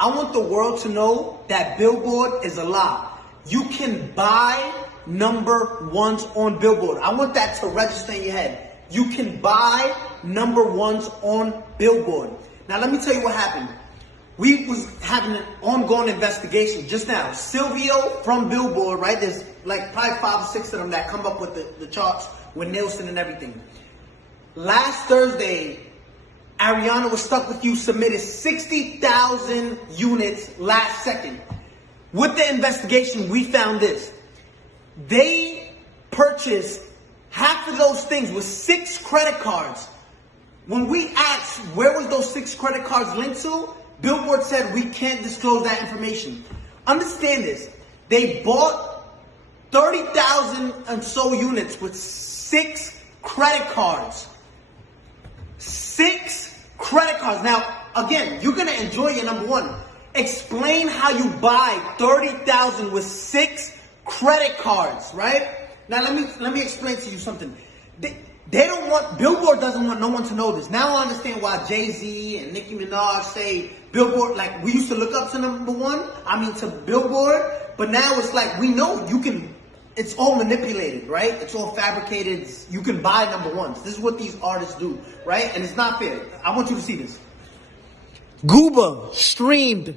I want the world to know that Billboard is a lie. You can buy number ones on Billboard. I want that to register in your head. You can buy number ones on Billboard. Now let me tell you what happened. We was having an ongoing investigation just now. Silvio from Billboard, right? There's like probably 5 or 6 of them that come up with the charts with Nielsen and everything. Last Thursday, Ariana Was Stuck With You submitted 60,000 units last second. With the investigation, we found this. They purchased half of those things with 6 credit cards. When we asked where was those 6 credit cards linked to, Billboard said we can't disclose that information. Understand this. They bought 30,000 and so units with 6 credit cards. 6 credit cards. Now, again, you're going to enjoy your number one. Explain how you buy 30,000 with 6 credit cards, right? Now, let me explain to you something. They don't want, Billboard doesn't want no one to know this. Now I understand why Jay-Z and Nicki Minaj say Billboard, like we used to look up to number one, to Billboard, but now it's like we know you can, it's all manipulated, right? It's all fabricated. You can buy number ones. This is what these artists do, right? And it's not fair. I want you to see this. Gooba streamed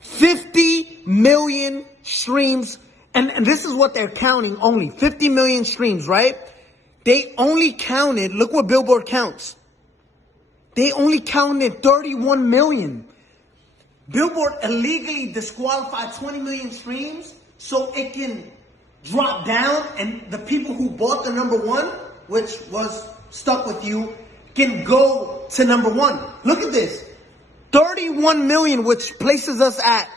50 million streams, and this is what they're counting only, 50 million streams, right? They only counted, look what Billboard counts. They only counted 31 million. Billboard illegally disqualified 20 million streams so it can drop down and the people who bought the number one, which was Stuck With You, can go to number one. Look at this. 31 million, which places us at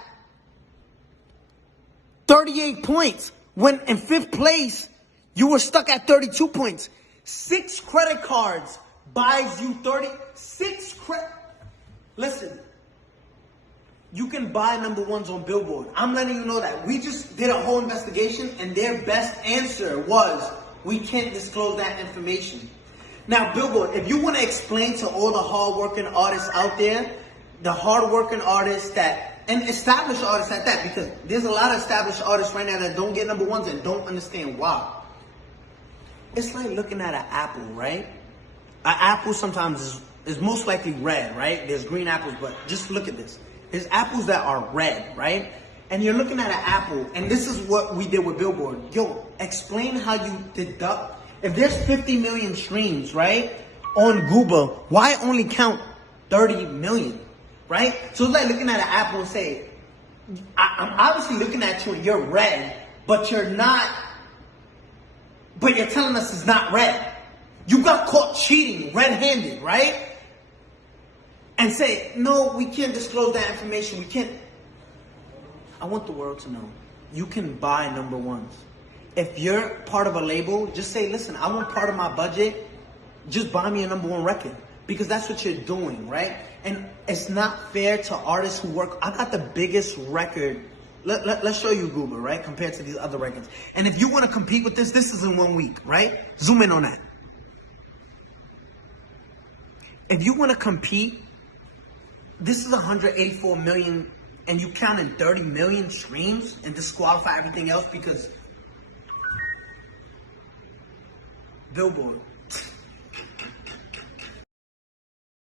38 points. When in 5th place, you were stuck at 32 points. 6 credit cards buys you 36 credit. Listen, you can buy number ones on Billboard. I'm letting you know that. We just did a whole investigation and their best answer was, we can't disclose that information. Now, Billboard, if you want to explain to all the hardworking artists out there, the hardworking artists that, and established artists at that, because there's a lot of established artists right now that don't get number ones and don't understand why. It's like looking at an apple, right? An apple sometimes is most likely red, right? There's green apples, but just look at this. There's apples that are red, right? And you're looking at an apple, and this is what we did with Billboard. Yo, explain how you deduct. If there's 50 million streams, right, on Gooba, why only count 30 million, right? So it's like looking at an apple and say, I'm obviously looking at you and you're red, but you're not, but you're telling us it's not red. You got caught cheating red-handed, right? And say, no, we can't disclose that information. We can't. I want the world to know. You can buy number ones. If you're part of a label, just say, listen, I want part of my budget. Just buy me a number one record. Because that's what you're doing, right? And it's not fair to artists who work. I got the biggest record. Let's show you Google, right? Compared to these other records. And if you want to compete with this is in 1 week, right? Zoom in on that. If you want to compete, this is 184 million, and you count in 30 million streams and disqualify everything else because Billboard.